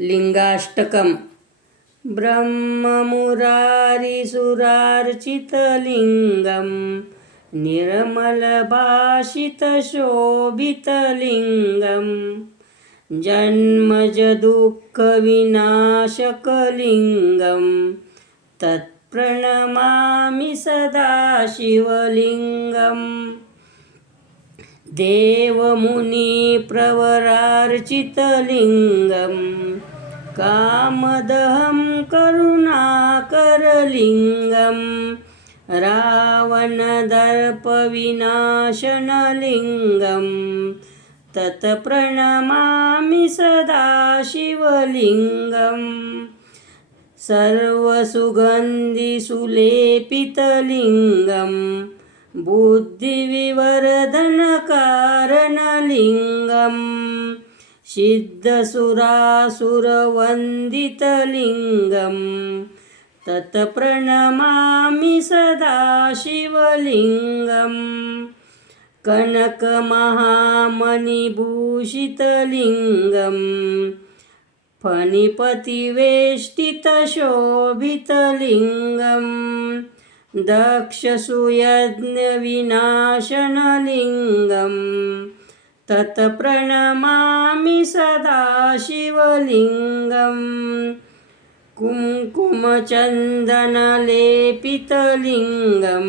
लिंगाष्टकम् ब्रह्ममुरारिसुरार्चितलिङ्गं निर्मलभाषितशोभितलिङ्गं जन्मजदुःखविनाशकलिङ्गं तत्प्रणमामि सदा शिवलिङ्गम् देवमुनिप्रवरार्चितलिङ्गं कामदहं करुणाकरलिङ्गं रावणदर्पविनाशनलिङ्गं तत्प्रणमामि सदा शिवलिङ्गम् सर्वसुगन्धिसुलेपितलिङ्गं बुद्धिविवर्धनकारणलिङ्गं सिद्धसुरासुरवन्दितलिङ्गं तत्प्रणमामि सदा शिवलिङ्गम् कनकमहामणिभूषितलिङ्गं फणिपतिवेष्टितशोभितलिङ्गं दक्षसुयज्ञविनाशनलिङ्गं तत्प्रणमामि सदा शिवलिङ्गम् कुङ्कुमचन्दनलेपितलिङ्गं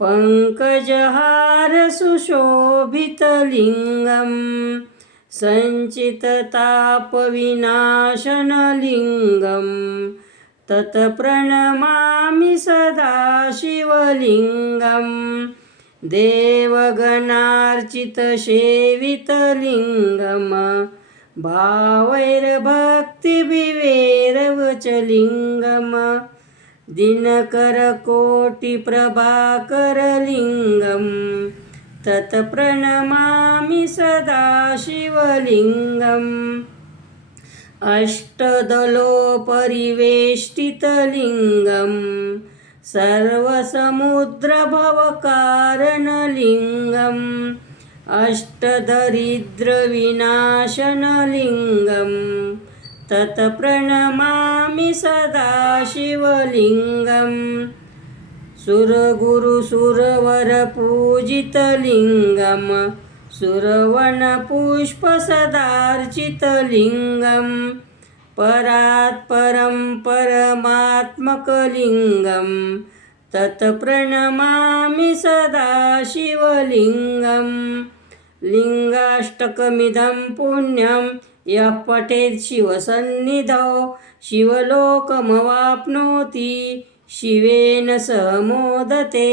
पङ्कजहारसुशोभितलिङ्गं सञ्चिततापविनाशनलिङ्गं तत्प्रणमामि सदा शिवलिङ्गम् देवगणार्चितसेवितलिङ्गं भावैर्भक्तिविवेरवचलिङ्गं दिनकरकोटिप्रभाकरलिङ्गं तत्प्रणमामि सदा शिवलिङ्गम् अष्टदलोपरिवेष्टितलिङ्गं सर्वसमुद्रभवकारणलिङ्गम् अष्टदरिद्रविनाशनलिङ्गं तत्प्रणमामि सदा शिवलिङ्गम् सुरगुरुसुरवरपूजितलिङ्गं सुरवनपुष्पसदार्चितलिङ्गं परात्परं परमात्मकलिङ्गं तत्प्रणमामि सदा शिवलिङ्गम् लिङ्गाष्टकमिदं पुण्यं यः पठेत् शिवसन्निधौ शिवलोकमवाप्नोति शिवेन सह मोदते।